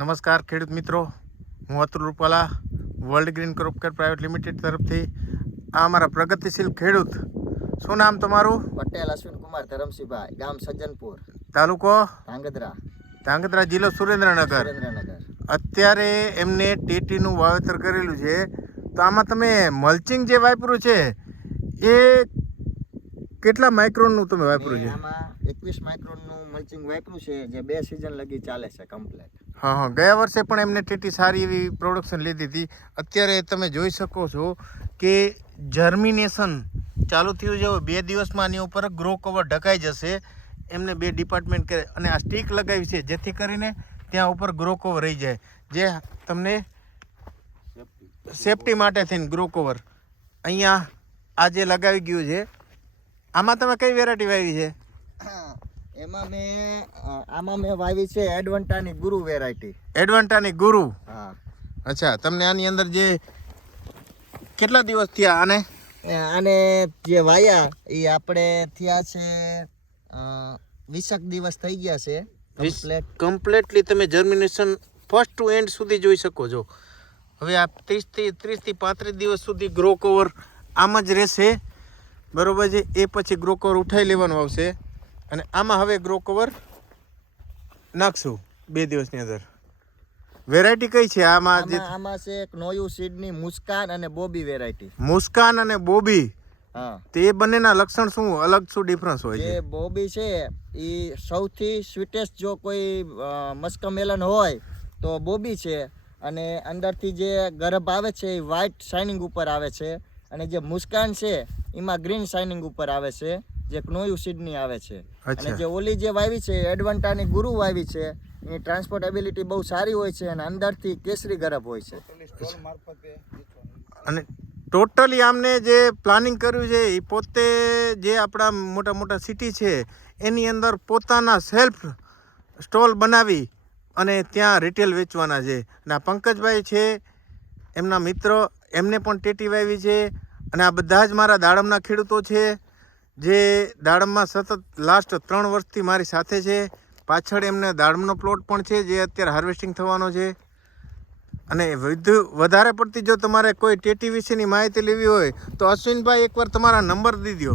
નમસ્કાર ખેડૂત મિત્રો, હું Atul Rupala world green crop care private limited તરફથી આ અમારા પ્રગતિશીલ ખેડૂત. શું નામ તમારું? પટેલ અશ્વિન કુમાર ધરમસિંહભાઈ, ગામ સજ્જનપુર, તાલુકો ધાંગધ્રા, જિલ્લો સુરેન્દ્રનગર. સુરેન્દ્રનગર. અત્યારે એમને ટેટીનું વાવેતર કરેલું છે, તો આમાં તમે મલ્ચિંગ જે વાપર્યું છે એ કેટલા માઇક્રોનનું તમે વાપર્યું છે? આમાં 21 માઇક્રોનનું મલ્ચિંગ વાપર્યું છે, જે 2 સિઝન લગી ચાલે છે કમ્પ્લીટ. હા, ગયા વર્ષે પણ એમને ટેટી સારી એવી પ્રોડક્શન લીધી હતી. અત્યારે તમે જોઈ શકો છો કે જર્મિનેશન ચાલુ થયું છે. 2 દિવસમાં આની ઉપર ગ્રો કવર ઢકાઈ જશે. એમને 2 ડિપાર્ટમેન્ટ કરે અને આ સ્ટીક લગાવી છે, જેથી કરીને ત્યાં ઉપર ગ્રો કવર રહી જાય, જે તમને સેફટી માટે થઈને ગ્રો કવર અહીંયા આ જે લગાવી ગયું છે. આમાં તમે કઈ વેરાયટી વાવી છે? આમાં મેં વાવી છે એડવન્ટાની ગુરુ વેરાયટી. એડવન્ટાની ગુરુ. હા. અચ્છા, તમને આની અંદર જે કેટલા દિવસ થયા આને જે વાયા એ આપણે થયા છે 20 દિવસ થઈ ગયા છે કમ્પ્લીટલી. તમે જર્મિનેશન ફર્સ્ટ ટુ એન્ડ સુધી જોઈ શકો છો. હવે આ 30 થી 35 દિવસ સુધી ગ્રો કવર આમ જ રહેશે, બરોબર છે. એ પછી ગ્રો કવર ઉઠાઈ લેવાનું આવશે અને આમાં હવે ગ્રો કવર નાખશું 2 દિવસની અંદર. વેરાયટી કઈ છે આમાં? છે એક નોયુ સીડની મુસ્કાન અને બોબી વેરાયટી. મુસ્કાન અને બોબી. હા. તે બંનેના લક્ષણ શું અલગ, શું ડિફરન્સ હોય છે? જે બોબી છે એ સૌથી સ્વીટેસ્ટ જો કોઈ મસ્કમેલન હોય તો બોબી છે, અને અંદરથી જે ગરબ આવે છે એ વ્હાઇટ શાઇનિંગ ઉપર આવે છે, અને જે મુસ્કાન છે એમાં ગ્રીન શાઇનિંગ ઉપર આવે છે, જે નોયુ સીડની આવે છે. અને જે ઓલી જે વાવી છે એડવન્ટાની ગુરુ વાવી છે, એની ટ્રાન્સપોર્ટેબિલિટી બહુ સારી હોય છે અને અંદરથી કેસરી ગરબ હોય છે. અને ટોટલી આમને જે પ્લાનિંગ કર્યું છે એ પોતે જે આપણા મોટા મોટા સિટી છે એની અંદર પોતાના સેલ્ફ સ્ટોલ બનાવી અને ત્યાં રિટેલ વેચવાના છે. અને આ પંકજભાઈ છે, એમના મિત્ર, એમને પણ ટેટી વાવી છે. અને આ બધા જ મારા દાડમના ખેડૂતો છે, જે દાડમમાં સતત લાસ્ટ 3 વર્ષથી મારી સાથે છે. પાછળ એમને દાડમનો પ્લોટ પણ છે, જે અત્યારે હાર્વેસ્ટિંગ થવાનો છે. અને વધારે પડતી જો તમારે કોઈ ટેટી વિશેની માહિતી લેવી હોય તો અશ્વિનભાઈ એકવાર તમારા નંબર દઈ દો.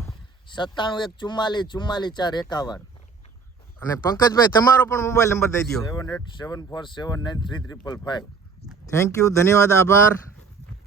971444 451. અને પંકજભાઈ તમારો પણ મોબાઈલ નંબર દઈ દો. 7874793555. થેન્ક યુ, ધન્યવાદ, આભાર.